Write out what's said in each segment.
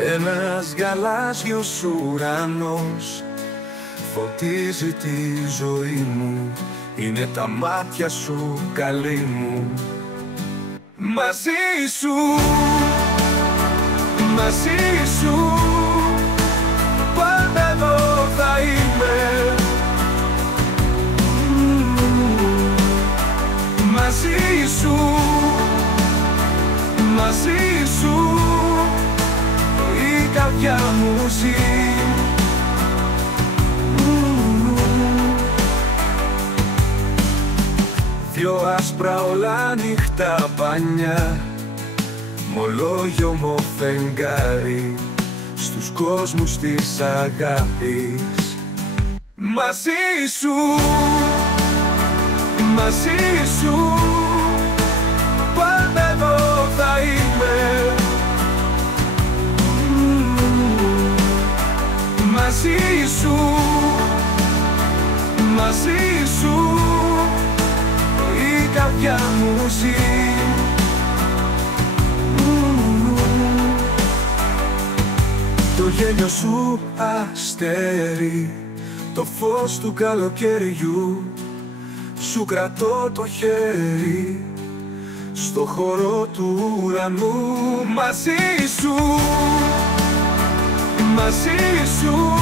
Ένας γαλάζιος ουρανός φωτίζει τη ζωή μου. Είναι τα μάτια σου, καλή μου. Μαζί σου, μαζί σου, πάντα εδώ θα είμαι. Μαζί σου, μαζί σου, η καρδιά μου ζει. Δυο άσπρα όλα ανοιχτά πανιά, μολόγιο φεγγάρι στους κόσμους της αγάπης. Μαζί σου, μαζί σου, πάντα εδώ θα είμαι. Μαζί σου, μαζί σου, η καρδιά μου ζει. Το γέλιο σου αστέρι, το φως του καλοκαιριού, σου κρατώ το χέρι στο χώρο του ουρανού. Μαζί σου, μαζί σου,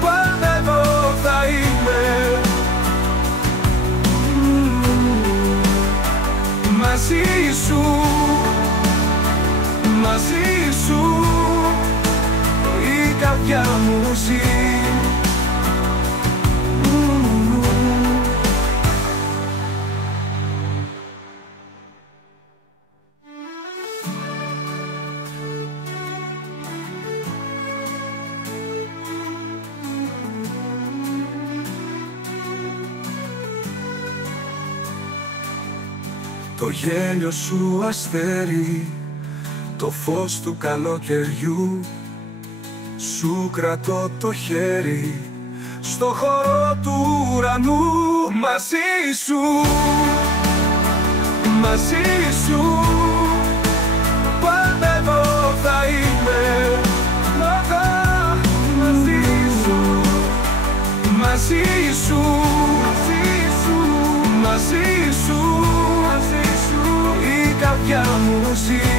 πάντα εδώ θα είμαι. Μαζί σου, μαζί σου, η καρδιά μου ζει. Το γέλιο σου αστέρι, το φως του καλοκαιριού, σου κρατώ το χέρι στο χώρο του ουρανού. Μαζί σου, μαζί σου, πάντα εδώ θα είμαι. Μαζί σου, μαζί σου, μαζί σου, η καρδιά μου ζει.